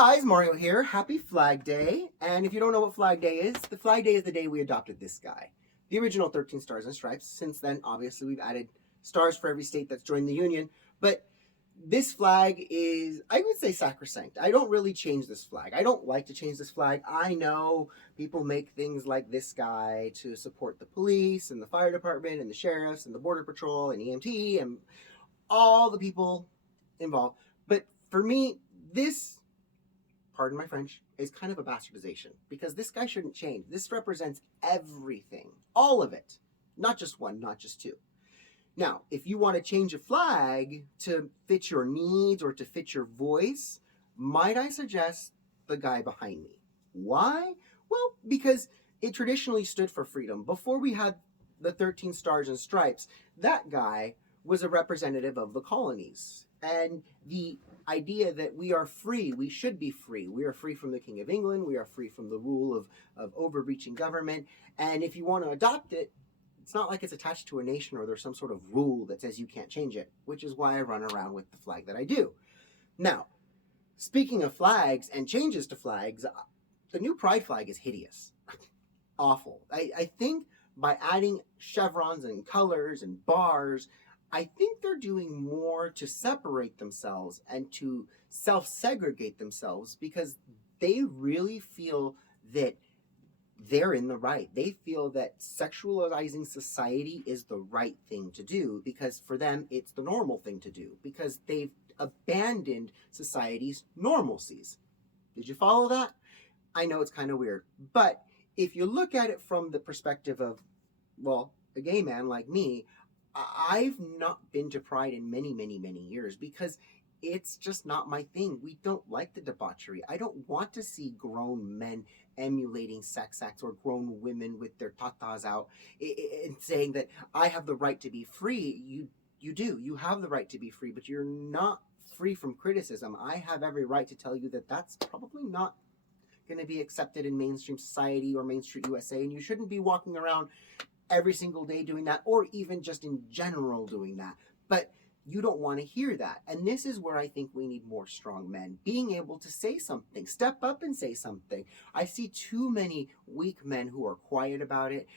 guys, Mario here. Happy Flag Day. And if you don't know what Flag Day is, the Flag Day is the day we adopted this guy. The original 13 Stars and Stripes. Since then, obviously, we've added stars for every state that's joined the Union. But this flag is, I would say, sacrosanct. I don't really change this flag. I don't like to change this flag. I know people make things like this guy to support the police and the fire department and the sheriffs and the border patrol and EMT and all the people involved. But for me, this, pardon my French, is kind of a bastardization because this guy shouldn't change. This represents everything, all of it, not just one, not just two. Now, if you want to change a flag to fit your needs or to fit your voice, might I suggest the guy behind me? Why? Well, because it traditionally stood for freedom. Before we had the 13 Stars and Stripes, that guy was a representative of the colonies. And the idea that we are free, we should be free. We are free from the King of England. We are free from the rule of overreaching government. And if you want to adopt it, it's not like it's attached to a nation or there's some sort of rule that says you can't change it, which is why I run around with the flag that I do. Now, speaking of flags and changes to flags, the new pride flag is hideous. Awful. I think by adding chevrons and colors and bars, I think they're doing more to separate themselves and to self-segregate themselves because they really feel that they're in the right. They feel that sexualizing society is the right thing to do because for them it's the normal thing to do because they've abandoned society's normalcies. Did you follow that? I know it's kind of weird, but if you look at it from the perspective of, well, a gay man like me, I've not been to Pride in many, many, many years because it's just not my thing. We don't like the debauchery. I don't want to see grown men emulating sex acts or grown women with their tatas out and saying that I have the right to be free. You do. You have the right to be free, but you're not free from criticism. I have every right to tell you that that's probably not going to be accepted in mainstream society or Main Street USA, and you shouldn't be walking around every single day doing that, or even just in general doing that. But you don't want to hear that. And this is where I think we need more strong men, being able to say something, step up and say something. I see too many weak men who are quiet about it,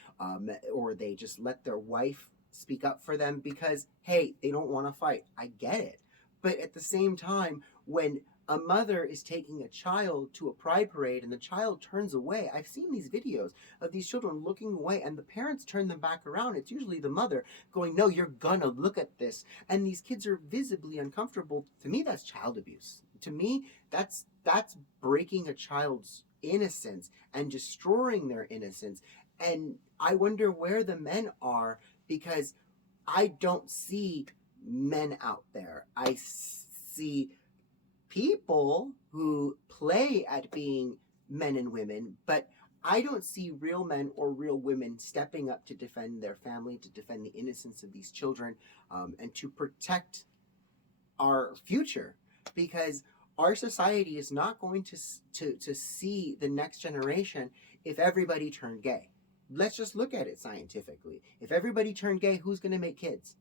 or they just let their wife speak up for them because, hey, they don't want to fight. I get it. But at the same time, when a mother is taking a child to a pride parade and the child turns away. I've seen these videos of these children looking away and the parents turn them back around. It's usually the mother going, no, you're gonna look at this. And these kids are visibly uncomfortable. To me, that's child abuse. To me, that's breaking a child's innocence and destroying their innocence. And I wonder where the men are because I don't see men out there. I see people who play at being men and women, but I don't see real men or real women stepping up to defend their family, to defend the innocence of these children, and to protect our future, because our society is not going to see the next generation if everybody turned gay. Let's just look at it scientifically. If everybody turned gay, who's going to make kids?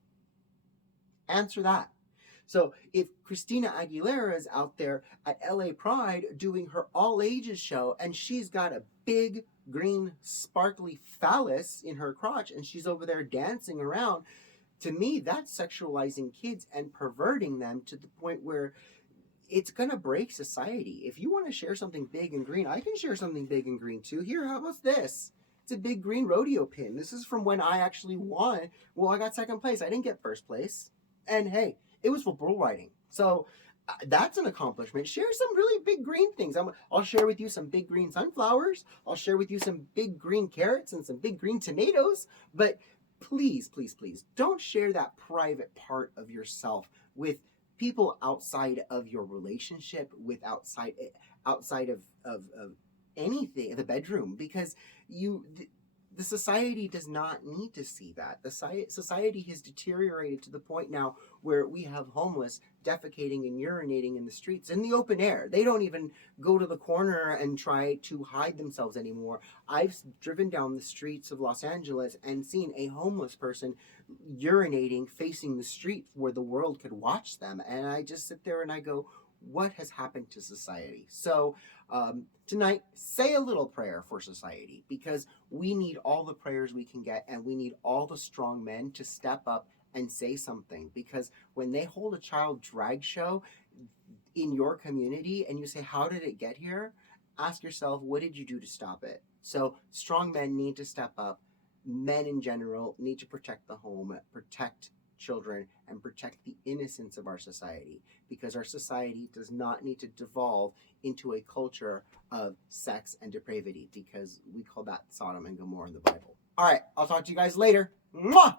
Answer that. So if Christina Aguilera is out there at LA Pride doing her all ages show and she's got a big green sparkly phallus in her crotch and she's over there dancing around, to me that's sexualizing kids and perverting them to the point where it's going to break society. If you want to share something big and green, I can share something big and green too. Here, how about this? It's a big green rodeo pin. This is from when I actually won. Well, I got second place. I didn't get first place. And hey, it was for bull riding. So that's an accomplishment. Share some really big green things. I'll share with you some big green sunflowers. I'll share with you some big green carrots and some big green tomatoes. But please, please, please, don't share that private part of yourself with people outside of your relationship, with outside of anything, the bedroom, because the society does not need to see that. The society has deteriorated to the point now where we have homeless defecating and urinating in the streets in the open air. They don't even go to the corner and try to hide themselves anymore. I've driven down the streets of Los Angeles and seen a homeless person urinating facing the street where the world could watch them. And I just sit there and I go, what has happened to society. So tonight, say a little prayer for society, because we need all the prayers we can get, and we need all the strong men to step up and say something. Because when they hold a child drag show in your community and you say, how did it get here? Ask yourself, what did you do to stop it? So strong men need to step up. Men in general need to protect the home, protect children, and protect the innocence of our society, because our society does not need to devolve into a culture of sex and depravity, because we call that Sodom and Gomorrah in the Bible. All right, I'll talk to you guys later. Mwah!